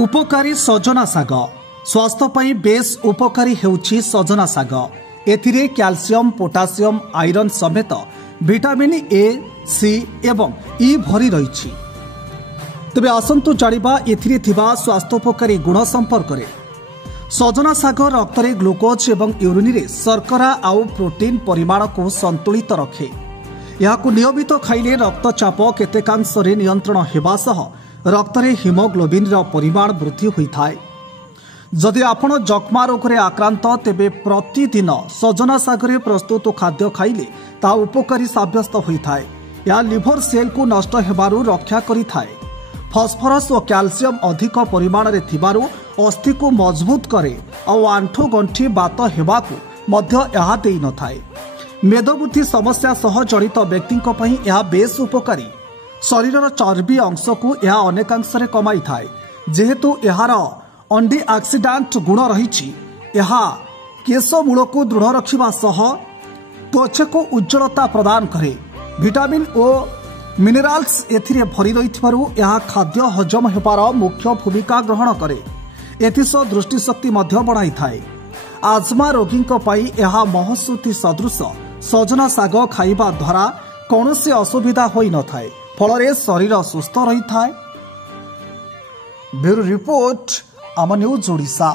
उपकारी सजना साग स्वास्थ्य पई बेस उपकारी हेउछि सजना साग। एथिरे कैल्शियम, पोटासियम, आयरन समेत विटामिन ए, सी एवं ई भरी रहिछि। तबे आसंतु जानिबा एथिरे थिबा स्वास्थ्योपकारी गुण संपर्क रे। सजना साग रक्तरे ग्लुकोज एवं यूरिन रे शर्करा आउ प्रोटीन परिमाण को संतुलित रखे। याकु नियमित खाइले रक्तचाप केतेकांशरे नियंत्रण हेबा सह रक्तरे हिमोग्लोबिन रो परिमाण वृद्धि होइथाय। जदि आपण जक्मा रोग रे आक्रांत तेबे प्रतिदिन सजना सागरे प्रस्तुत खाद्य खाइले ता उपकारी साब्यस्त होइथाय। या लिवर सेल को नष्ट हेबारु रक्षा करिथाय। फॉस्फोरस और कैल्शियम अधिक परिमाण रे थिबारु अस्थि को मजबूत करे और आंठु गंठी बात हेबाकु मध्य यहा देई नथाय। मेदबुद्धि समस्या सह जड़ित व्यक्ति पई यह बेस उपकारी। शरीर चर्बी अंश को यह अनेकांशरे कमाई थाए। जेहेतु यार अंडी ऑक्सीडेंट गुण रही केश मूल को दृढ़ रखा सह त्वचा को उज्जवलता प्रदान करे। विटामिन और मिनरल्स एथिरे भरी रहिथिबारु यह खाद्य हजम हेबार मुख्य भूमिका ग्रहण करे। एथिसह दृष्टिशक्ति मध्य बढ़ाई थाए। आजमा रोगी पई यह महसूती सदृश सजना साग खाइबा द्वारा कौनसी असुविधा होई न थाए। फल शरीर सुस्थ रही था। ब्यूरो रिपोर्ट आम न्यूज ओडिशा।